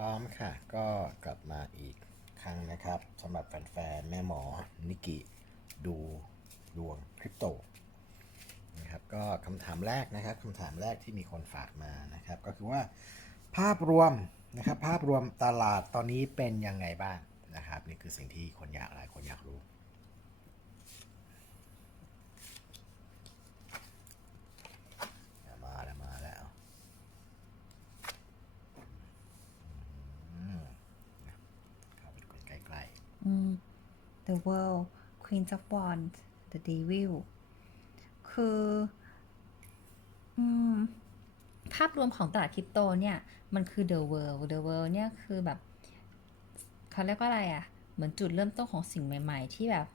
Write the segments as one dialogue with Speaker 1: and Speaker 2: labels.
Speaker 1: ร้อมค่ะ ก็กลับมาอีกครั้งนะครับสำหรับแฟนๆ แม่หมอ นิกิดูดวงคริปโตนะครับก็คำถามแรกนะครับคำถามแรกที่มีคนฝากมานะครับ ก็คือว่าภาพรวมนะครับ ภาพรวมตลาดตอนนี้เป็นยังไงบ้างนะครับ นี่คือสิ่งที่คนอยากหลายคนอยากรู้ มาแล้วมาแล้วอืมเข้าไปดูกันใกล้
Speaker 2: อืม The World Queen of Wands The Devil คืออภาพรวมของตลาดคริปโตเนี่ย มันคือ The World The World เนี่ยคือแบบเขาเรียกว่าอะไรอะ่ะ เหมือนจุดเริ่มต้นของสิ่งใหม่ ๆ ที่แบบ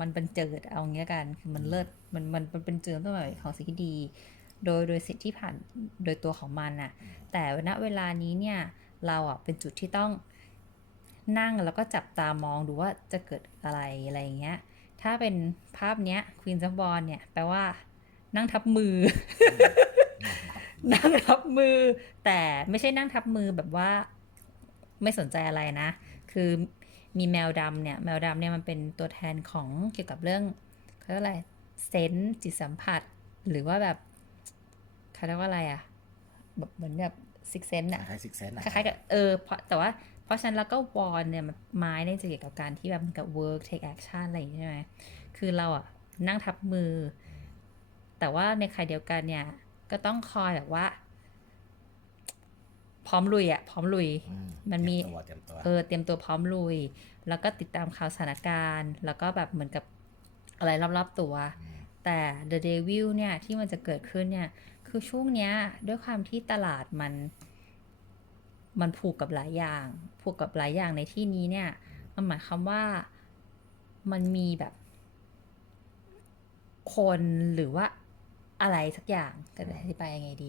Speaker 2: มันเป็นเจิดเอางี้กัน คือมันเลิศมันมันเป็นจุดเริ่มต้นใหม่ของสิ่งที่ดี โดยโดยสิทธิที่ผ่านโดยตัวของมันน่ะแต่ณเวลานี้เนี่ยเราอะเป็นจุดที่ต้อง นั่งแล้วก็จับตามองดูว่าจะเกิดอะไรอะไรอย่างเงี้ย ถ้าเป็นภาพเนี้ย Queen of b o n เนี่ยแปลว่า นั่งทับมือ นั่งทับมือ แต่ไม่ใช่นั่งทับมือแบบว่าไม่สนใจอะไรนะ คือมีแมวดำเนี่ย แมวดำเนี่ยมันเป็นตัวแทนของเกี่ยวกับเรื่องเขาเรียกอะไรเซนส์จิตสัมผัส หรือว่าแบบเขาเรียกว่าอะไรอะแบบเหมือนแบบซิกเซน
Speaker 1: ๆ
Speaker 2: อะ
Speaker 1: คล้ายๆซิกเซน
Speaker 2: คล้ายๆกับเออเพราะแต่ว่าเพ ราะฉะนั้นแล้วก็วอนเนี่ยมันไม้เนี่ยจะเกี่ยวกับการที่แบบเหมือนกับ work take action อะไรอย่างนี้ใช่ไหมคือเราอะนั่งทับมือ แต่ว่าในใครเดียวกันเนี่ย ก็ต้องคอยแบบว่า พร้อมลุยอะพร้อมลุย มันมี
Speaker 1: เตรียตัวเตรียมตัว
Speaker 2: เออเตรียมตัวพร้อมลุย แล้วก็ติดตามข่าวสถานการณ์ แล้วก็แบบเหมือนกับอะไรรอบๆตัว แต่ The Devil เนี่ยที่มันจะเกิดขึ้นเนี่ย คือช่วงเนี้ยด้วยความที่ตลาดมัน มันผูกกับหลายอย่าง ผูกกับหลายอย่างในที่นี้เนี่ยมันหมายความว่ามันมีแบบ คนหรือว่าอะไรสักอย่างก็จะอธิบายยังไงดี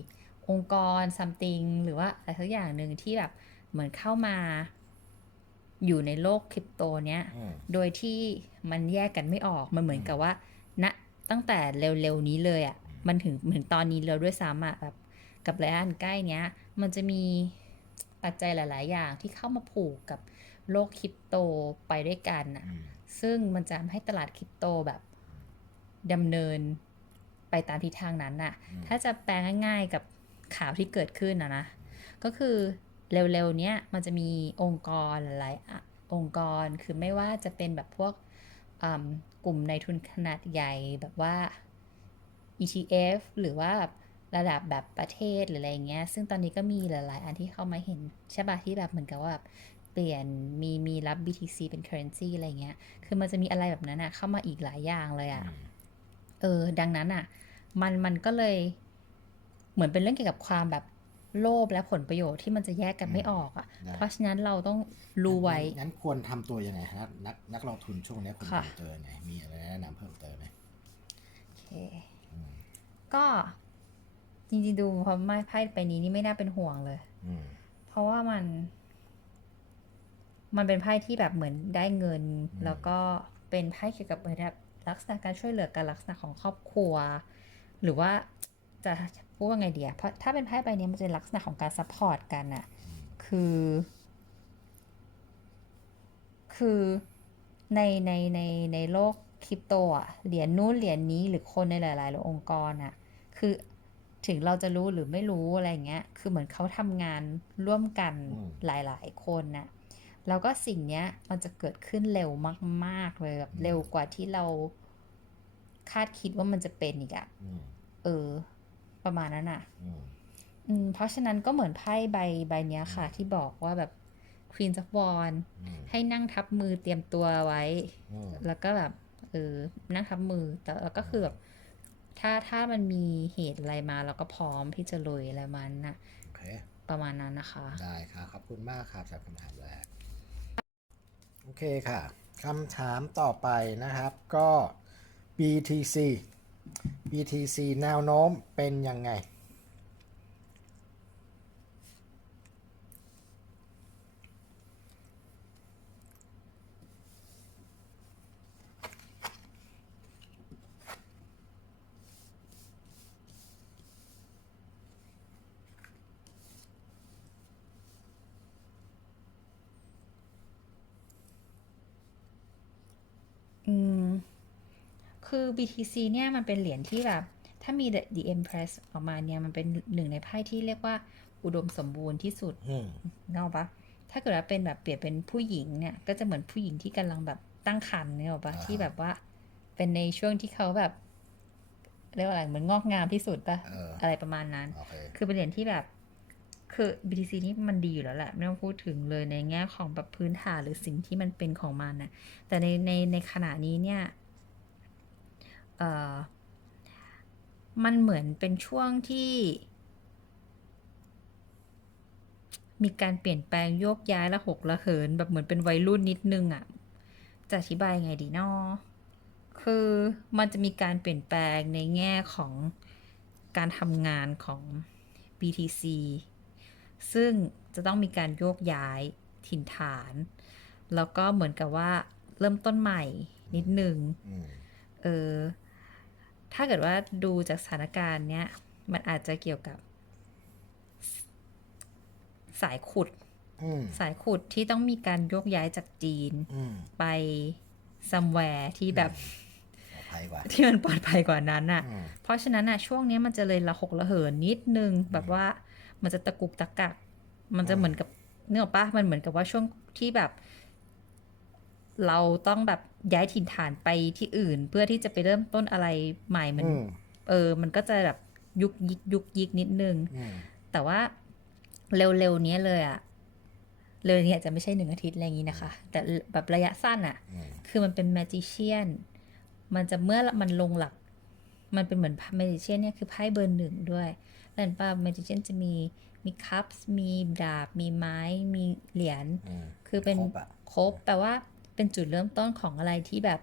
Speaker 2: องค์กร something หรือว่าอะไรสักอย่างหนึ่งที่แบบเหมือนเข้ามา อยู่ในโลกคริปโตเนี้ย
Speaker 1: อืม
Speaker 2: โดยที่มันแยกกันไม่ออก มันเหมือนกับว่าณตั้งแต่เร็วๆนี้เลยอะ่ะ มันถึงเหมือนตอนนี้เราด้วยซ้ำอะ่ะแบบกับระยะอันใกล้เนี้ย มันจะมี ปัจจัยหลาย ๆ อย่างที่เข้ามาผูกกับโลกคริปโตไปด้วยกันอะ
Speaker 1: อืม
Speaker 2: ซึ่งมันจะทำให้ตลาดคริปโตแบบดำเนินไปตามทิศทางนั้นน่ะ ถ้าจะแปลง่าย ๆ กับข่าวที่เกิดขึ้นนะนะ ก็คือเร็วๆเนี้ยมันจะมีองค์กรหลายๆอะองค์กร คือไม่ว่าจะเป็นแบบพวกอืมกลุ่มในทุนขนาดใหญ่แบบว่า ETF หรือว่าแบบ ระดับแบบประเทศหรืออะไรเงี้ย ซึ่งตอนนี้ก็มีหลาย ๆ อันที่เข้ามาเห็นใช่ปะที่แบบเหมือนกับว่าแบบเปลี่ยนมีมีรับ BTC เป็น currency อะไรเงี้ย คือมันจะมีอะไรแบบนั้นอะเข้ามาอีกหลายอย่างเลยอะเออ ดังนั้นอะมันมันก็เลยเหมือนเป็นเรื่องเกี่ยวกับความแบบโลภและผลประโยชน์ที่มันจะแยกกันไม่ออกอะ
Speaker 1: ได้
Speaker 2: เพราะฉะนั้นเราต้องรู้ไว้
Speaker 1: งั้นควรทำตัวยังไงฮะนักนักลงทุนช่วงนี้ควร
Speaker 2: ค่ะ
Speaker 1: ทำตัวยังไงมีอะไรแนะนำเพิ่มเติมไหม
Speaker 2: โอเค ก็ จริงๆดูเพราะไม่ไพ่ไปนี้นี่ไม่น่าเป็นห่วงเลย
Speaker 1: อืม
Speaker 2: เพราะว่ามัน มันเป็นไพ่ที่แบบเหมือนได้เงินแล้วก็เป็นไพ่เกี่ยวกับเหมือนแบบลักษณะการช่วยเหลือกันลักษณะของครอบครัว หรือว่าจะพูดว่าไงเดียเพราะถ้าเป็นไพ่ใบนี้มันจะเป็นลักษณะของการซัพพอร์ตกันอะคือ คือในในในในโลกคริปโตอะเหรียญนู้นเหรียญนี้หรือคนในหลาย ๆ องค์กรอะคือ ถึงเราจะรู้หรือไม่รู้อะไรเงี้ย คือเหมือนเขาทำงานร่วมกันหลายๆ คนน่ะแล้วก็สิ่งเนี้ยมันจะเกิดขึ้นเร็วมาก ๆ เลยแบบเร็วกว่าที่เราคาดคิดว่ามันจะเป็นอีกอะ
Speaker 1: อืม
Speaker 2: เออ ประมาณนั้นอะ
Speaker 1: อืม
Speaker 2: อืม เพราะฉะนั้นก็เหมือนไพ่ใบใบเนี้ยค่ะ ที่บอกว่าแบบ Queen of Wands
Speaker 1: อืม
Speaker 2: ให้นั่งทับมือเตรียมตัวไว้
Speaker 1: อืม
Speaker 2: แล้วก็แบบเออนั่งทับมือแต่แล้วก็คือแบบ ถ้าถ้ามันมีเหตุอะไรมาเราก็พร้อมที่จะลุยอะไรมันน่ะ
Speaker 1: โอเค
Speaker 2: ประมาณนั้นนะคะ
Speaker 1: ได้ครับขอบคุณมากครับสำหรับคำถามแรก โอเคค่ะคำถามต่อไปนะครับก็ BTC BTC แนวโน้มเป็นยังไง
Speaker 2: คือ BTC เนี่ยมันเป็นเหรียญที่แบบ ถ้ามี The, The Empress ออกมาเนี่ยมันเป็นหนึ่งในไพ่ที่เรียกว่าอุดมสมบูรณ์ที่สุด
Speaker 1: อืม
Speaker 2: เนกอะปะถ้าเกิดว่าเป็นแบบเปรียบเป็นผู้หญิงเนี่ย ก็จะเหมือนผู้หญิงที่กำลังแบบตั้งครรภ์เนี่ยหรอกปะ
Speaker 1: อ่า
Speaker 2: ที่แบบว่า เป็นในช่วงที่เขาแบบเรียกว่าอะไรเหมือนงอกงามที่สุดปะ
Speaker 1: เออ
Speaker 2: อะไรประมาณนั้น
Speaker 1: โอเค
Speaker 2: คือเป็นเหรียญที่แบบ คือ BTC นี่มันดีอยู่แล้วแหละ ไม่ต้องพูดถึงเลยในแง่ของแบบพื้นฐานหรือสิ่งที่มันเป็นของมันนะแต่ในในในขณะนี้เนี่ยเอ่อ มันเหมือนเป็นช่วงที่ มีการเปลี่ยนแปลงโยกย้ายละหกละเหิน แบบเหมือนเป็นวัยรุ่นนิดนึงอะ่ะ จะอธิบายไงดีเนาะคือมันจะมีการเปลี่ยนแปลงในแง่ของการทำงานของ BTC ซึ่งจะต้องมีการโยกย้ายถิ่นฐาน แล้วก็เหมือนกับว่าเริ่มต้นใหม่นิดนึง
Speaker 1: อืม
Speaker 2: เออ ถ้าเกิดว่าดูจากสถานการณ์เนี้ย มันอาจจะเกี่ยวกับ สายขุด
Speaker 1: อืม
Speaker 2: สายขุดที่ต้องมีการโยกย้ายจากจีน
Speaker 1: อืม
Speaker 2: ไป somewhere ที่แบบ
Speaker 1: ปลอดภัยกว่า
Speaker 2: ที่มันปลอดภัยกว่านั้นน่ะ
Speaker 1: อืม
Speaker 2: เพราะฉะนั้นน่ะช่วงเนี้ยมันจะเลยละหกละเหินนิดนึง แบบว่ามันจะตะกุกตะกัก มันจะเหมือนกับเนื้ออกปะมันเหมือนกับว่าช่วงที่แบบ เราต้องแบบย้ายถิ่นฐานไปที่อื่น เพื่อที่จะไปเริ่มต้นอะไรใหม่มัน
Speaker 1: อืม
Speaker 2: เออ มันก็จะแบบยุกยิกยุกยิกนิดนึง
Speaker 1: อืม
Speaker 2: แต่ว่าเร็วๆเนี้ยเลยอะเร็วนี้อาจจะไม่ใช่หนึ่งอาทิตย์อะไรอย่างนี้นะคะ แต่แบบระยะสั้นอะ
Speaker 1: อืม
Speaker 2: คือมันเป็นแมจิเชียนมันจะเมื่อมันลงหลัก มันเป็นเหมือนแมจิเชียนเนี่ยคือไพ่เบอร์หนึ่งด้วยแล้วเห็นป่ะแมจิเชียนจะมีมีคัพมีดาบ มีไม้ มีเหรียญ
Speaker 1: อืม
Speaker 2: คือเป็น
Speaker 1: ครบอะ
Speaker 2: ครบแปลว่า เป็นจุดเริ่มต้นของอะไรที่แบบ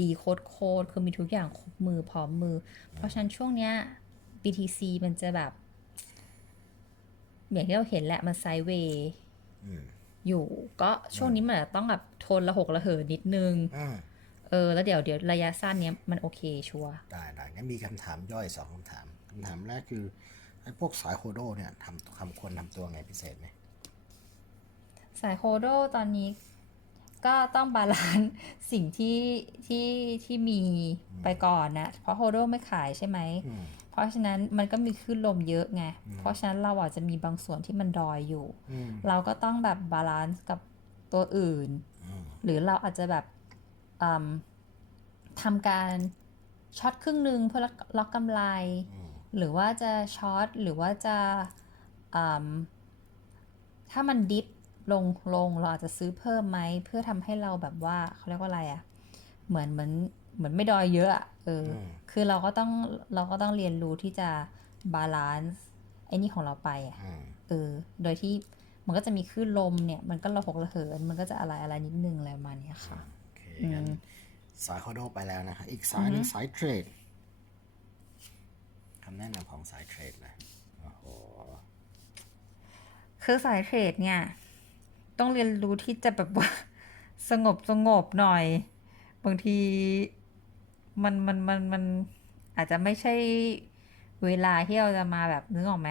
Speaker 2: ดีโคตรโคตรคือมีทุกอย่างครบมือพร้อมมือ เพราะฉะนั้นช่วงเนี้ย BTC มันจะแบบอย่างที่เราเห็นแหละมันไซด์เวย์
Speaker 1: อืม
Speaker 2: อยู่ก็ช่วงนี้มันอาจจะต้องแบบทนละหกละเหินนิดนึง
Speaker 1: อืม
Speaker 2: เออ แล้วเดี๋ยวเดี๋ยวระยะสั้นเนี้ยมันโอเคชัวร์
Speaker 1: ได้ได้งั้นมีคำถามย่อยสองคำถามคำถามแรกคือไอ้พวกสายโคโดเนี่ยทำทำควรทำตัวไงพิเศษไหม
Speaker 2: สายโคโดตอนนี้ ก็ต้องบาลานซ์สิ่งที่ที่ที่มีไปก่อนนะ เพราะโคโดไม่ขายใช่ไหม
Speaker 1: อืม
Speaker 2: เพราะฉะนั้นมันก็มีคลื่นลมเยอะไง
Speaker 1: อืม
Speaker 2: เพราะฉะนั้นเราอาจจะมีบางส่วนที่มันดอยอยู่
Speaker 1: อืม
Speaker 2: เราก็ต้องแบบบาลานซ์กับตัวอื่น
Speaker 1: อืม
Speaker 2: หรือเราอาจจะแบบอืมทำการช็อตครึ่งหนึ่งเพื่อล็อกกำไร
Speaker 1: อืม
Speaker 2: หรือว่าจะช็อตหรือว่าจะอืมถ้ามันดิฟ ลงลงเราอาจจะซื้อเพิ่มไหมเพื่อทำให้เราแบบว่าเขาเรียกว่าอะไรอะ่ะ เหมือนเหมือนเหมือนไม่ดอยเยอะอะเอออ
Speaker 1: ม
Speaker 2: คือเราก็ต้องเราก็ต้องเรียนรู้ที่จะบาลานซ์ไอ้นี่ของเราไปอะ
Speaker 1: อืม
Speaker 2: เออ โดยที่มันก็จะมีคลื่นลมเนี่ย มันก็ระหกระเหิน มันก็จะอะไรอะไรนิดนึงอะไรประมาณเนี้ยค่ะ
Speaker 1: โอเคงั้น
Speaker 2: อืม
Speaker 1: สายโคโดไปแล้วนะฮะอีกสายหนึงสายเทรดคำแนะนำของสายเทรดนะโอ้โห
Speaker 2: คือสายเทรดเนี่ย ต้องเรียนรู้ที่จะแบบว่าสงบสงบหน่อย บางทีมันมันมันมันอาจจะไม่ใช่เวลาที่เราจะมาแบบนึกออกไหม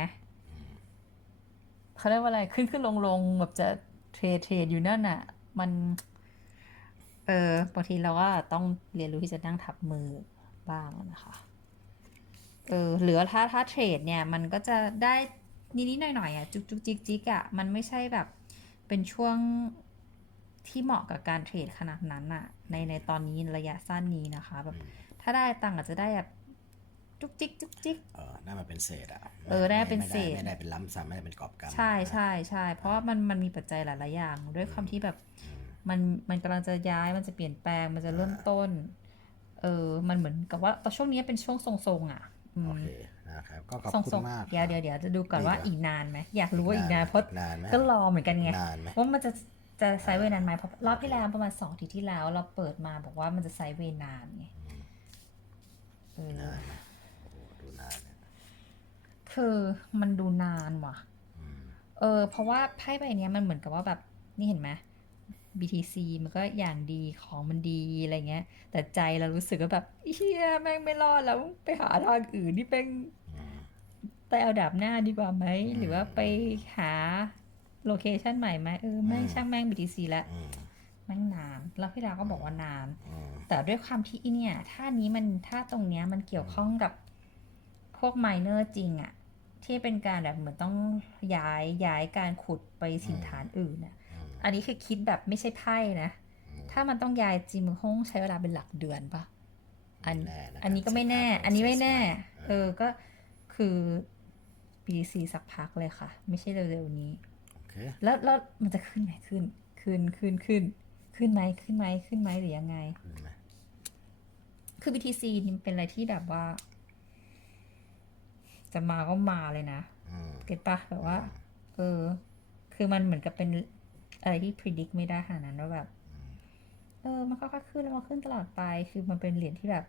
Speaker 2: เขาเรียกว่าอะไรขึ้นขึ้นลงลงแบบจะเทรดเทรดอยู่นั่นน่ะ มัน เออบางทีเราก็ต้องเรียนรู้ที่จะนั่งทับมือบ้างนะคะ เออหรือว่าถ้าถ้าเทรดเนี่ย มันก็จะได้นิดๆหน่อยๆอะจุกจุกจิกจิกอะมันไม่ใช่แบบ เป็นช่วงที่เหมาะกับการเทรดขนาดนั้นอะในในตอนนี้ระยะสั้นนี้นะคะแบบถ้าได้ตังค์อาจจะได้แบบจุกจิกจุกจิก
Speaker 1: เออได้มาเป็นเศษอะ
Speaker 2: เออได้เป็น
Speaker 1: ไม่
Speaker 2: เศษ
Speaker 1: ไม่ได้เป็นล้ำซ้ำไม่ได้เป็นกอบกำ
Speaker 2: ใช่ใช่ใช่เพราะว่ามันมันมีปัจจัยหลายๆอย่าง ด้วยความที่แบบมันมันกำลังจะย้ายมันจะเปลี่ยนแปลงมันจะเริ่มต้น เออมันเหมือนกับว่าตอนช่วงนี้เป็นช่วงทรงๆอะอืม
Speaker 1: โอเคนะครับก็ขอบ
Speaker 2: ทรง
Speaker 1: คุณ
Speaker 2: ๆ
Speaker 1: มาก
Speaker 2: เดี๋ยวเดี๋ยวเดี๋ยวจะดูก่อนว่า
Speaker 1: อีกเหรอ
Speaker 2: อีกนานไหมอยากรู้ว่าอีกนานเพราะ
Speaker 1: นานไหม
Speaker 2: ก็รอเหมือนกันไง
Speaker 1: นานไหม
Speaker 2: ว่ามันจะจะไซด์เวย์นานไหมเพราะรอบที่แล้วประมาณสองอาทีที่แล้ว เราเปิดมาบอกว่ามันจะไซด์เวย์นานไงเออนา
Speaker 1: นไหมโอ้โหดูนานเนี่ย
Speaker 2: คือมันดูนานว่ะ
Speaker 1: อืม
Speaker 2: เออ เพราะว่าไพ่ใบเนี้ยมันเหมือนกับว่าแบบนี่เห็นไหม BTC มันก็อย่างดีของมันดีอะไรเงี้ย แต่ใจเรารู้สึกว่าแบบเฮียแม่งไม่รอดแล้วไปหาทางอื่นที่เป็น
Speaker 1: อืม
Speaker 2: ไปเอาดาบหน้าดีกว่าไหม
Speaker 1: อืม
Speaker 2: หรือว่าไปหาโลเคชันใหม่ไหมเออแม่งช่างแม่ง BTC แล้ว
Speaker 1: อืม
Speaker 2: แม่งนานแล้วพี่ดาวก็บอกว่านาน
Speaker 1: อืม
Speaker 2: แต่ด้วยความที่อีเนี่ย ถ้านี้มันถ้าตรงเนี้ยมันเกี่ยวข้องกับพวกไมเนอร์จริงอะที่เป็นการแบบเหมือนต้องย้ายย้ายการขุดไปถิ่นฐานอื่นอะ
Speaker 1: อืม
Speaker 2: อันนี้คือคิดแบบไม่ใช่ไพ่นะ
Speaker 1: อืม
Speaker 2: ถ้ามันต้องย้ายจริงมันคงใช้เวลาเป็นหลักเดือนปะอัน
Speaker 1: ไม่แน่ะ
Speaker 2: อันนี้ก็ไม่แน่
Speaker 1: การ
Speaker 2: อันนี้ไม่แน่
Speaker 1: process
Speaker 2: เออก็คือปีซีสักพักเลยค่ะ ไม่ใช่เร็วๆนี้
Speaker 1: โอเค
Speaker 2: แล้วแล้วมันจะขึ้นไหมขึ้น ขึ้นขึ้นขึ้น ขึ้นไหมขึ้นไหมขึ้นไหมหรือยังไง
Speaker 1: ขึ้นไหม
Speaker 2: คือ BTC นี่มันเป็นอะไรที่แบบว่า จะมาก็มาเลยนะ
Speaker 1: อืม
Speaker 2: เก็ตปะแบบว่า เออ คือมันเหมือนกับเป็น อะไรที่ predict ไม่ได้ขนาดนั้นว่าแบบ
Speaker 1: อืม
Speaker 2: เออมันค่อยๆขึ้นแล้วมันขึ้นตลอดไป คือมันเป็นเหรียญที่แบบ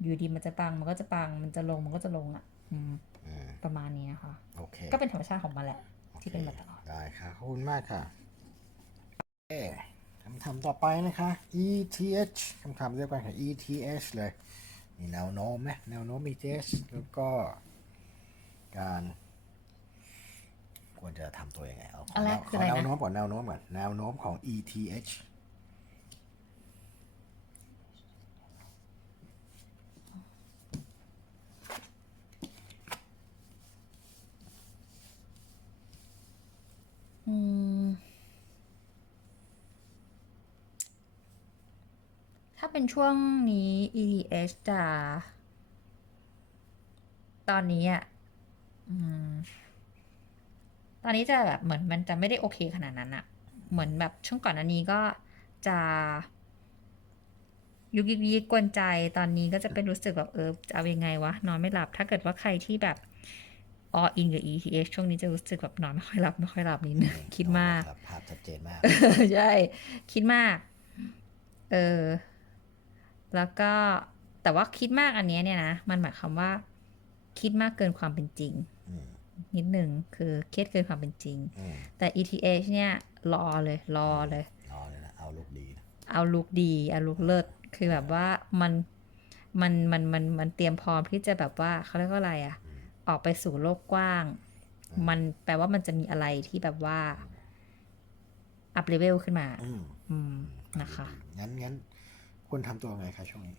Speaker 2: อยู่ดีมันจะปังมันก็จะปังมันจะลงมันก็จะลงอะ อืม
Speaker 1: อืม
Speaker 2: ประมาณนี้นะคะ
Speaker 1: โอเค
Speaker 2: ก็เป็นธรรมชาติของมันแหละ ที่เป็นมาตลอด
Speaker 1: ได้ค่ะขอบคุณมากค่ะโอเคคำถามต่อไปนะคะ ETH คำถามเรียกไปค่ะ ETH เลย มีแนวโน้มไหมแนวโน้ม ETH แล้วก็การ ควรจะทำตัวยังไงเอาข
Speaker 2: อะไร
Speaker 1: แนว
Speaker 2: คือ
Speaker 1: ข
Speaker 2: อะไร
Speaker 1: แนว
Speaker 2: นะ
Speaker 1: โน้มก่อนแนวโน้มก่อนแนวโน้มของ ETH
Speaker 2: อืมถ้าเป็นช่วงนี้ ETH จะ ตอนนี้อะ อืม ตอนนี้จะแบบเหมือนมันจะไม่ได้โอเคขนาดนั้นอะเหมือนแบบช่วงก่อนอันนี้ก็จะยุกยิกยิกกวนใจตอนนี้ก็จะเป็นรู้สึกแบบเออจะเอายังไงวะนอนไม่หลับ ถ้าเกิดว่าใครที่แบบออินกับ ETH ช่วงนี้จะรู้สึกแบบนอนไม่ค่อยหลับไม่ค่อยหลับนิดนึงคิดมาก
Speaker 1: ภาพชัดเจนมาก
Speaker 2: ใช่คิดมาก เออแล้วก็แต่ว่าคิดมากอันเนี้ยเนี่ยนะ มันหมายความว่า คิดมากเกินความเป็นจริง
Speaker 1: อืม
Speaker 2: นิดหนึ่งคือเครียดเกินความเป็นจริง
Speaker 1: อืม
Speaker 2: แต่ ETH เนี่ยรอเลยรอเลย
Speaker 1: รอเลยนะเอาลูกดีนะ
Speaker 2: เอาลุกดีเอาลุกเลิศคือแบบว่ามันมันมันมันมันเตรียมพร้อมที่จะแบบว่าเขาเรียกว่าอะไรอะออกไปสู่โลกกว้าง มันแปลว่ามันจะมีอะไรที่แบบว่าอัพเลเวลขึ้นมา
Speaker 1: อืม
Speaker 2: อืมนะคะ
Speaker 1: งั้นงั้นควรทำตัวไงคะช่วงนี้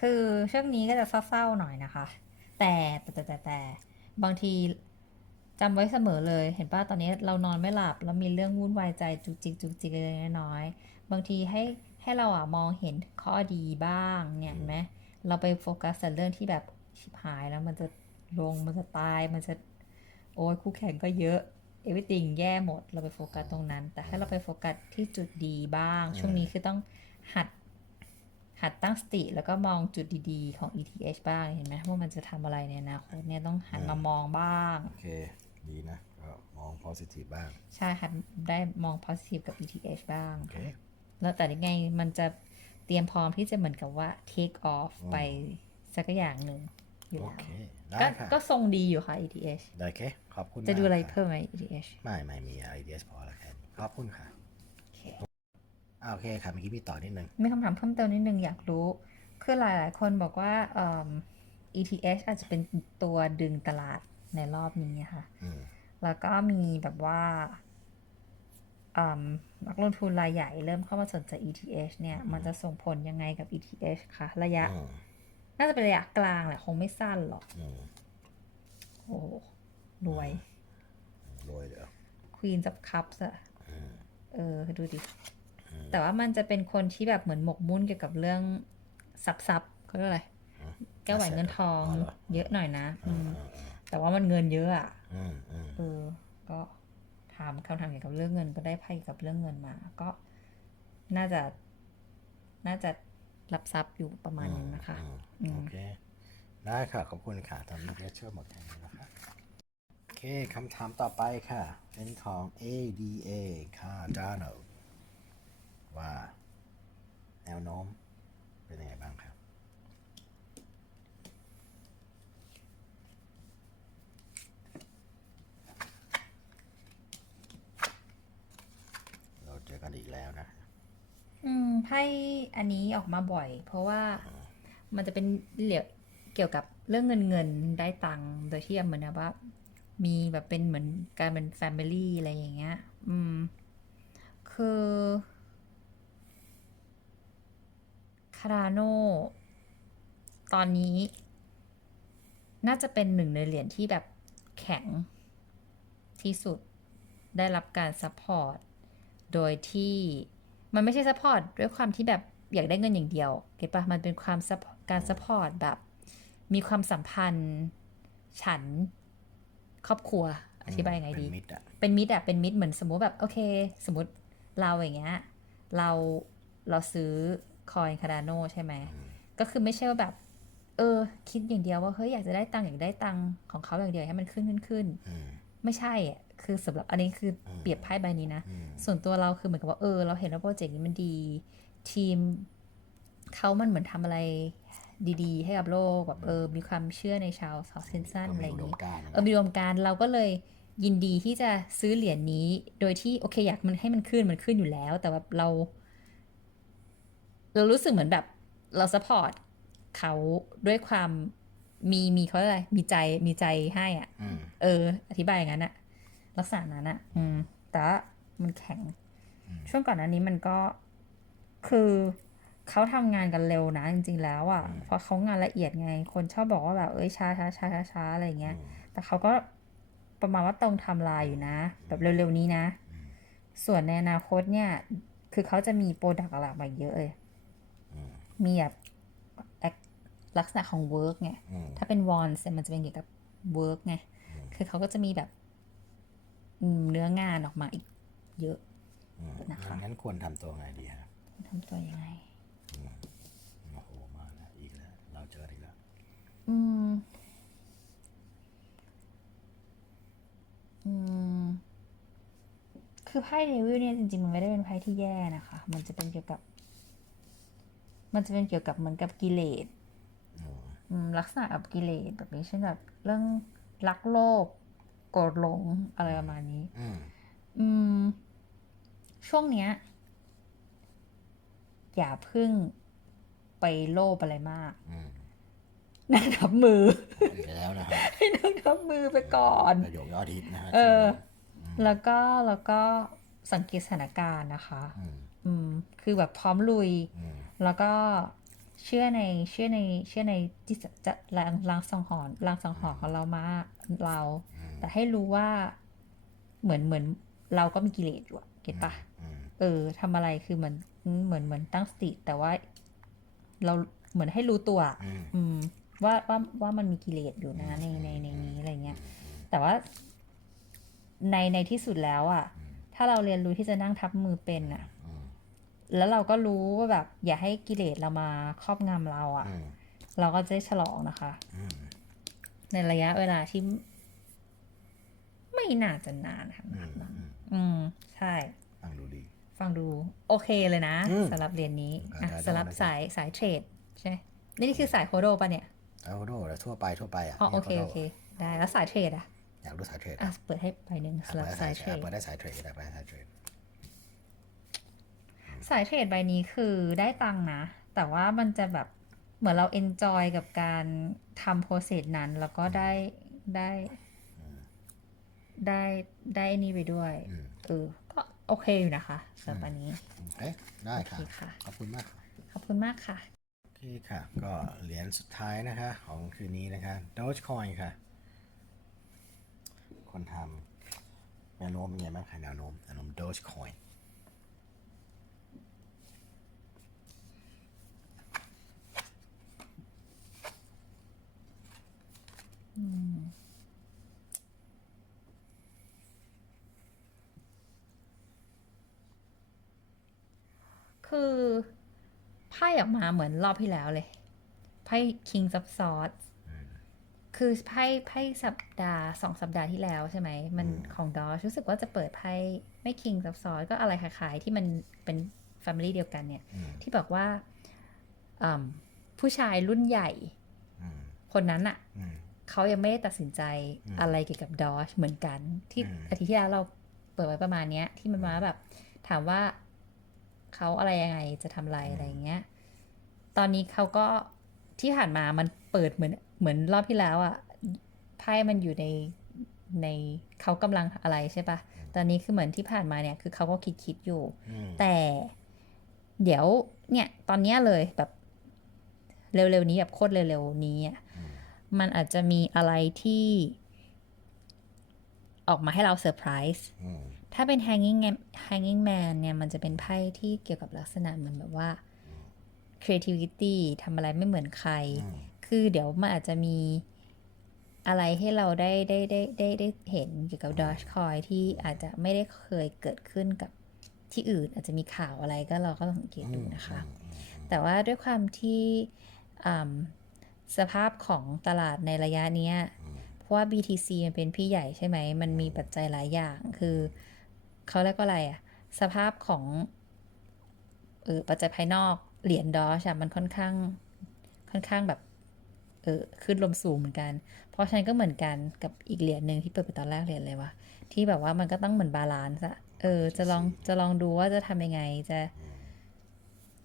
Speaker 2: คือช่วงนี้ก็จะเศร้าๆหน่อยนะคะแต่แต่แต่แต่แต่บางทีจำไว้เสมอเลย เห็นป่ะตอนนี้เรานอนไม่หลับแล้วมีเรื่องวุ่นวายใจจุกจิกจุกจิกเล็กๆน้อยๆบางทีให้ให้เราอะมองเห็นข้อดีบ้างเนี่ยเห็นไหมเราไปโฟกัสแต่เรื่องที่แบบชิบหายแล้วมันจะลงมันจะตายมันจะโอ้ยคู่แข่งก็เยอะเอวิติงแย่หมดเราไปโฟกัสตรงนั้น แต่ให้เราไปโฟกัสที่จุดดีบ้าง ช่วงนี้คือต้องหัด หัดตั้งสติแล้วก็มองจุดดีๆ ของ ETH บ้างเห็นไหมว่ามันจะทำอะไรในอนาคตเนี่ยต้องหันมามองบ้าง
Speaker 1: โอเค ดีนะ ก็มอง positive บ้าง
Speaker 2: ใช่หัดได้มอง positive กับ ETH บ้าง
Speaker 1: โอเค
Speaker 2: แล้วแต่ยังไงมันจะเตรียมพร้อมที่จะเหมือนกับว่า take off ไปสักอย่างหนึ่งอยู่
Speaker 1: โอ
Speaker 2: แล้ว
Speaker 1: เค ได้
Speaker 2: ก็
Speaker 1: ค่ะ
Speaker 2: ก็ทรงดีอยู่ค่ะ ETH
Speaker 1: ได้เคขอบคุณ
Speaker 2: จะดูอะไร
Speaker 1: มากค่
Speaker 2: เพิ่มไหม ETH
Speaker 1: ไม่ไม่มี ideas พอแล้วแค่นี้ขอบคุณค่ะ
Speaker 2: โอเค
Speaker 1: อ่า โอเคค่ะเมื่อกี้มีต่อนิดนึง
Speaker 2: มีคำถามเพิ่มเติมนิดนึงอยากรู้ คือหลายๆ คนบอกว่าเอิ่ม ETH อาจจะเป็นตัวดึงตลาดในรอบนี้ค่ะ
Speaker 1: อืม
Speaker 2: แล้วก็มีแบบว่าเอิ่มนักลงทุนรายใหญ่เริ่มเข้ามาสนใจ ETH เนี่ย มันจะส่งผลยังไงกับ ETH คะ ระยะ
Speaker 1: อืม
Speaker 2: น่าจะเป็นระยะกลางแหละ คงไม่สั้นหรอก
Speaker 1: อืม
Speaker 2: โอ้โหรวย
Speaker 1: รวยเดี๋ยว
Speaker 2: Queen of Cups อะ
Speaker 1: อืม
Speaker 2: เออ ดูดิ แต่ว่ามันจะเป็นคนที่แบบเหมือนหมกมุ่นเกี่ยวกับเรื่องซับซับเขาเรียกอะไรแก้วแหวนเงินทอง
Speaker 1: อ๋อเหรอ
Speaker 2: เยอะหน่อยนะอืม
Speaker 1: อืมอืม
Speaker 2: แต่ว่ามันเงินเยอะอะ
Speaker 1: อืมอืม
Speaker 2: เออ ก็ถามคำถามเกี่ยวกับเรื่องเงินก็ได้ไพ่เกี่ยวกับเรื่องเงินมา ก็น่าจะ น่าจะรับทรัพย์อยู่ประมาณนึงนะคะ
Speaker 1: อืมโอเค ได้ค่ะ ขอบคุณค่ะตอนนี้เลคเชอร์หมดแค่นี้นะคะโอเคคำถามต่อไปค่ะ เป็นของ ADA Cardano ว่าแนวโน้มเป็นยังไงบ้างครับ เราเจอกันอีกแล้วนะ
Speaker 2: อืมไพ่อันนี้ออกมาบ่อย เพราะว่ามันจะเป็นเหลี่ยเกี่ยวกับเรื่องเงินเงินได้ตังค์โดยที่เหมือนว่า มีแบบเป็นเหมือนการเป็นแฟมิลี่อะไรอย่างเงี้ย อืม คือ คาราโนตอนนี้ น่าจะเป็นหนึ่งในเหรียญที่แบบแข็งที่สุดได้รับการซัพพอร์ตโดยที่มันไม่ใช่ซัพพอร์ตด้วยความที่แบบอยากได้เงินอย่างเดียวเก็ตปะมันเป็นความ support การซัพพอร์ตแบบ มีความสัมพันธ์ ฉันครอบครัวอธิบายยังไงดี
Speaker 1: เป็นมิตรอะ
Speaker 2: เป็นมิตรอะเป็นมิตรเหมือนสมมุติแบบโอเค สมมติเราอย่างเงี้ยเราเราซื้อ คอยคาราโนใช่ไหม ก็คือไม่ใช่ว่าแบบ เออ คิดอย่างเดียวว่าเฮ้ยอยากจะได้ตังค์อยากได้ตังค์ของเขาอย่างเดียวให้มันขึ้นขึ้นขึ้น
Speaker 1: อืม
Speaker 2: ไม่ใช่อะคือสำหรับอันนี้คือเปรียบไพ่ใบนี้นะ
Speaker 1: อืม
Speaker 2: ส่วนตัวเราคือเหมือนกับว่าเออ เราเห็นว่าโปรเจกต์นี้มันดี ทีมเขามันเหมือนทำอะไรดีๆ ให้กับโลกแบบเออ มีความเชื่อในชาวซาวเซนซัน
Speaker 1: ก็
Speaker 2: อะไร
Speaker 1: มี
Speaker 2: อย่า
Speaker 1: อุ
Speaker 2: ง
Speaker 1: ดม
Speaker 2: นี้
Speaker 1: การณ์นะ
Speaker 2: เออมีรวมการเราก็เลยยินดีที่จะซื้อเหรียญนี้ โดยที่โอเคอยากมันให้มันขึ้นมันขึ้นอยู่แล้ว แต่แบบเรา เรารู้สึกเหมือนแบบเราสปอร์ตเขาด้วยความมีมีเขาเรียกอะไร มีใจมีใจให้อะ
Speaker 1: อืม
Speaker 2: เออ อธิบายอย่างนั้นอะลักษณะนั้นอะอืม แต่ว่ามันแข็ง ช่วงก่อนหน้านี้มันก็คือเขาทำงานกันเร็วนะจริงๆแล้วอะเพราะเขางานละเอียดไง คนชอบบอกว่าแบบเอ้ยช้าช้าช้าช้าช้าอะไรอย่างเงี้ย แต่เขาก็ประมาณว่าตรงไทำลายอยู่นะ แบบเร็วๆนี้นะ ส่วนในอนาคตเนี่ย คือเขาจะมีโปรดักต์หลักมาเยอะเลย มีแบบ act- ลักษณะของ work ไง
Speaker 1: อืม
Speaker 2: ถ้าเป็นวอนเนี่ยมันจะเป็นเกี่ยวกับ work ไง คือเขาก็จะมีแบบอืมเนื้องานออกมาอีกเยอะ
Speaker 1: อืม
Speaker 2: นะคะ
Speaker 1: งั้นควรทำตัวไงดีฮะ
Speaker 2: ทำตัวยังไง
Speaker 1: โอ้โหมาแล้วอีกแล้ว เราเจออีกแล้ว
Speaker 2: อืม อืม คือไพ่เดวิลเนี่ยจริงๆ มันไม่ได้เป็นไพ่ที่แย่นะคะ มันจะเป็นเกี่ยวกับ มันจะเป็นเกี่ยวกับเหมือนกับกิเลสอืมลักษณะกับกิเลสแบบนี้เช่นแบบเรื่องรักโลภโกรธหลงอะไรประมาณนี้
Speaker 1: อืม
Speaker 2: อืมช่วงเนี้ย อย่าเพึ่งไปโลภอะไรมาก
Speaker 1: อืม
Speaker 2: นั่งทับมือ
Speaker 1: อีกแล้วนะครับ
Speaker 2: ให้นั่งทับมือไปก่อน
Speaker 1: ประโยคยอดฮิตนะฮะ
Speaker 2: เออ แล้วก็แล้วก็สังเกตสถานการณ์นะคะ
Speaker 1: อืม
Speaker 2: อืมคือแบบพร้อมลุย
Speaker 1: อืม
Speaker 2: แล้วก็เชื่อในเชื่อในเชื่อในที่จะจะลางลางสังหรณ์ลางสังหรณ์ของเรามาเรา แต่ให้รู้ว่าเหมือนเหมือนเราก็มีกิเลสอยู่อะเก็ตปะ
Speaker 1: อืม
Speaker 2: เออทำอะไรคือเหมือนเหมือนเหมือนตั้งสติ แต่ว่าเราเหมือนให้รู้ตัว
Speaker 1: อืม
Speaker 2: อืมว่าว่าว่ามันมีกิเลสอยู่นะในในในนี้อะไรเงี้ย แต่ว่าในในที่สุดแล้วอะถ้าเราเรียนรู้ที่จะนั่งทับมือเป็นอะ
Speaker 1: อืม
Speaker 2: แล้วเราก็รู้ว่าแบบ อย่าให้กิเลสเรามาครอบงำเราอะ
Speaker 1: อืม
Speaker 2: เราก็จะได้ฉลองนะคะ
Speaker 1: อืม
Speaker 2: ในระยะเวลาที่ไม่น่าจะนานขนาดนั้นอืม ใช่
Speaker 1: ฟังดูดี
Speaker 2: ฟังดู โอเคเลยนะ
Speaker 1: อืม
Speaker 2: สำหรับเรียนนี้
Speaker 1: ก็
Speaker 2: อะ
Speaker 1: ได้
Speaker 2: สำหรับ
Speaker 1: ได้
Speaker 2: สายสายเทรดใช่ไหมนี่คือสายโคโดปะเนี่ย
Speaker 1: เอาโดแล้วทั่วไปทั่วไปอะ
Speaker 2: อ๋อโอเค
Speaker 1: นี่ย
Speaker 2: โอเค ได้แล้วสายเทรดอะ
Speaker 1: อยากรู้สายเทรด
Speaker 2: อะเปิดให้ไปหนึ่ง
Speaker 1: อะ
Speaker 2: สำหรับ
Speaker 1: เปิด
Speaker 2: สาย
Speaker 1: ได้
Speaker 2: เทรด
Speaker 1: เปิดได้สายเทรดก็ได้เปิดได้สายเทรด
Speaker 2: สายเทรดใบนี้คือได้ตังค์นะ แต่ว่ามันจะแบบเหมือนเราเอนจอยกับการทำโปรเซสนั้น แล้วก็ได้ได้ได้ได้อันนี้ไปด้วย
Speaker 1: อืม
Speaker 2: เออ ก็โอเคอยู่นะคะสำหรับอันนี้
Speaker 1: โอเคได้
Speaker 2: โอ
Speaker 1: ค่ะ
Speaker 2: เคค่ะ
Speaker 1: ขอบคุณมากค่ะ
Speaker 2: ขอบคุณมากค่ะ
Speaker 1: โอเคค่ะ ก็เหรียญสุดท้ายนะคะ ของคืนนี้นะคะ Dogecoin ค่ะ คนทำแนวโน้มเป็นไงบ้างคะแนวโน้มแนวโน้ม Dogecoin
Speaker 2: คือ ไพ่ออกมาเหมือนรอบที่แล้วเลย ไพ่ King of Swords คือไพ่ไพ่สัปดาห์สองสัปดาห์ที่แล้วใช่ไหม มันของดอชรู้สึกว่าจะเปิดไพ่ไม่ King of Swords ก็อะไรคล้ายๆที่มันเป็น Family เดียวกันเนี่ย
Speaker 1: อืม
Speaker 2: ที่บอกว่าอืมผู้ชายรุ่นใหญ่
Speaker 1: อืม
Speaker 2: คนนั้นอะ
Speaker 1: อืม
Speaker 2: เขายังไม่ได้ตัดสินใจอะไรเกี่ยวกับดอชเหมือนกันที่
Speaker 1: อืม
Speaker 2: อาทิตย์ที่แล้วเราเปิดไว้ประมาณเนี้ย ที่มันมาแบบถามว่าเขาอะไรยังไงจะทำอะไรอะไรอย่างเงี้ย ตอนนี้เขาก็ที่ผ่านมามันเปิดเหมือนเหมือนรอบที่แล้วอะ่ะไพ่มันอยู่ในในเขากำลังอะไรใช่ปะตอนนี้คือเหมือนที่ผ่านมาเนี่ย คือเขาก็คิดคิดๆอยู่
Speaker 1: อืม
Speaker 2: แต่เดี๋ยวเนี่ย ตอนเนี้ยเลยแบบเร็วๆนี้แบบโคตรเร็วๆนี้อะ
Speaker 1: อื ม
Speaker 2: มันอาจจะมีอะไรที่ ออกมาให้เราเซอร์ไพรส์
Speaker 1: อืม
Speaker 2: ถ้าเป็น hanging Man- hanging man เนี่ย มันจะเป็นไพ่ที่เกี่ยวกับลักษณะเหมือนแบบว่า creativity ทำอะไรไม่เหมือนใคร
Speaker 1: อืม
Speaker 2: คือเดี๋ยวมันอาจจะมีอะไรให้เราได้ได้ได้ได้ได้เห็นเกี่ยวกับดอชคอยที่อาจจะไม่ได้เคยเกิดขึ้นกับที่อื่น อาจจะมีข่าวอะไรก็เราก็ต้องสังเกตดูนะคะ แต่ว่าด้วยความที่อ่ำ สภาพของตลาดในระยะเนี้ยเพราะว่า BTC มันเป็นพี่ใหญ่ใช่ไหม มันมีปัจจัยหลายอย่าง คือเขาเรียกว่าอะไรอะสภาพของเออปัจจัยภายนอกเหรียญดอชอะมันค่อนข้างค่อนข้างแบบเออขึ้นลมสูงเหมือนกัน เพราะฉะนั้นก็เหมือนกันกับอีกเหรียญหนึ่งที่เปิดไปตอนแรกเหรียญเลยวะที่แบบว่ามันก็ต้องเหมือนบาลานซ์อะเออจะลองจะลองดูว่าจะทำยังไงจะ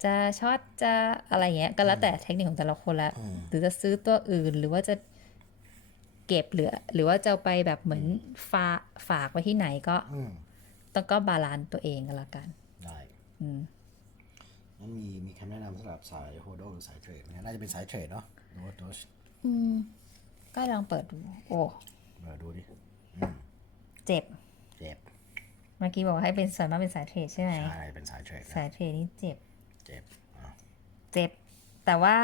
Speaker 2: จะช็อตจะอะไรเงี้ยก็แล้วแต่เทคนิคของแต่ละคนละ
Speaker 1: อืม
Speaker 2: หรือจะซื้อตัวอื่นหรือว่าจะเก็บเหลือ หรือว่าจะเอาไปแบบเหมือนฝากฝากไว้ที่ไหนก็
Speaker 1: อืม
Speaker 2: ต้องก็บาลานซ์ตัวเองกันละกัน
Speaker 1: ได้
Speaker 2: อืม
Speaker 1: งั้นมีมีคำแนะนำสำหรับสายโฮโดหรือสายเทรดไหมน่าจะเป็นสายเทรดเนาะโดสโดส
Speaker 2: อืมก็ลองเปิดดู โอ้
Speaker 1: เออดูดิ
Speaker 2: เจ็บ
Speaker 1: เจ็บ
Speaker 2: เมื่อกี้บอกว่าให้เป็นส่วนมากเป็นสายเทรดใช่ไหม
Speaker 1: ใช่ เป็นสายเทรดนะ
Speaker 2: สายเทรดนี่เจ็บ
Speaker 1: เจ็บอะ
Speaker 2: เจ็บ แต่ว่า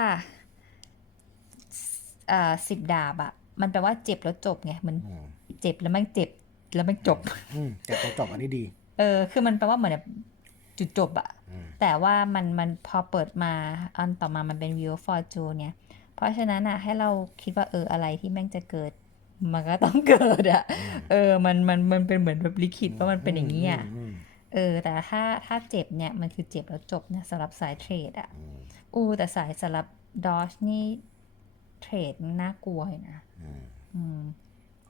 Speaker 2: อ่าสิบดาบอะมันแปลว่าเจ็บแล้วจบไงมัน
Speaker 1: อืม
Speaker 2: เจ็บแล้วมันเจ็บแล้วมันจบ
Speaker 1: อืมเจ็บตัวจบอันนี้ดี
Speaker 2: เออ คือมันแปลว่าเหมือนแบบจุดจบอะ
Speaker 1: อืม
Speaker 2: แต่ว่ามันมันพอเปิดมาอันต่อมามันเป็น Wheel of Fortune เนี่ย เพราะฉะนั้นอะให้เราคิดว่าเอออะไรที่แม่งจะเกิด มันก็ต้องเกิดอะเออ มันมันมันเป็นเหมือนแบบลิขิตว่ามันเป็นอย่างนี้อะ
Speaker 1: อืม
Speaker 2: เออแต่ถ้าถ้าเจ็บเนี่ย มันคือเจ็บแล้วจบนะสำหรับสายเทรดอะ
Speaker 1: อืม
Speaker 2: อู้แต่สายสำหรับดอชนี่เทรดน่ากลัวอยู่นะ
Speaker 1: อืม
Speaker 2: อืม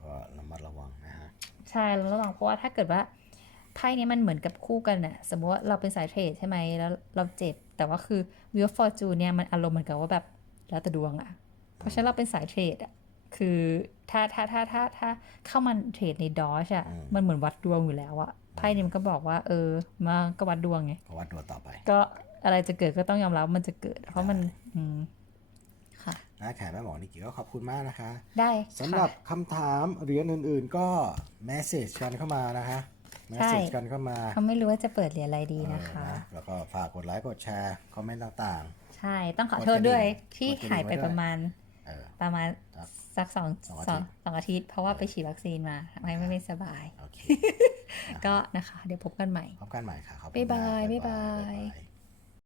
Speaker 1: ก็ระมัดระวังนะฮะ
Speaker 2: ใช่แล้วระวังเพราะว่าถ้าเกิดว่าไพ่เนี้มันเหมือนกับคู่กันน่ะสมมติว่าเราเป็นสายเทรดใช่ไหมแล้วเราเจ็บ แต่ว่าคือ Wheel of Fortune เนี่ยมันอารมณ์เหมือนกับว่าแบบแล้วแต่ดวงอะเพราะฉะนั้นเราเป็นสายเทรดอะคือถ้าถ้าถ้าถ้าถ้าเข้ามาเทรดในดอชอะมันเหมือนวัดดวงอยู่แล้วอะ ไพ่นี้มันก็บอกว่า เออ มาก็วัดดวงไง
Speaker 1: ก็วัดตัวต่อไป
Speaker 2: ก็อะไรจะเกิดก็ต้องยอมรับว่ามันจะเกิด เพราะมัน อืมค่ะ
Speaker 1: นะแขกแม่หมอนิกิก็ขอบคุณมากนะคะ
Speaker 2: ได้
Speaker 1: สำหรับ
Speaker 2: ค่ะ
Speaker 1: คำถามเหรียญอื่น ๆ ก็แมสเซจกันเข้ามานะคะแมสเซจกันเข้ามา
Speaker 2: เขาไม่รู้ว่าจะเปิดเหรียญอะไรดี
Speaker 1: เออ
Speaker 2: นะคะ
Speaker 1: นะแล้วก็ฝากกดไลค์กดแชร์คอมเมนต์ต่าง
Speaker 2: ใช่ต้องขอโทษด้วย
Speaker 1: กดกระดิ่ง
Speaker 2: ที่
Speaker 1: กดกระดิ่ง
Speaker 2: หายไป
Speaker 1: ไว้ด้วย
Speaker 2: ประมาณ
Speaker 1: ๆเออ
Speaker 2: ประมาณ
Speaker 1: ครับ
Speaker 2: สักสอง
Speaker 1: สองอา
Speaker 2: ส
Speaker 1: ทิ
Speaker 2: อ
Speaker 1: ต
Speaker 2: ง
Speaker 1: ย์
Speaker 2: สองอาทิตย์ เพราะว่าไปฉีดวัคซีนมาทำให้ไม่ไม่สบาย
Speaker 1: โอเค
Speaker 2: ก็นะคะ เดี๋ยวพบกันใหม่
Speaker 1: พบกันใหม่ค่ะขอบคุณ
Speaker 2: บ๊ายบาย
Speaker 1: มก
Speaker 2: บ๊ายบาย
Speaker 1: บ๊ายบาย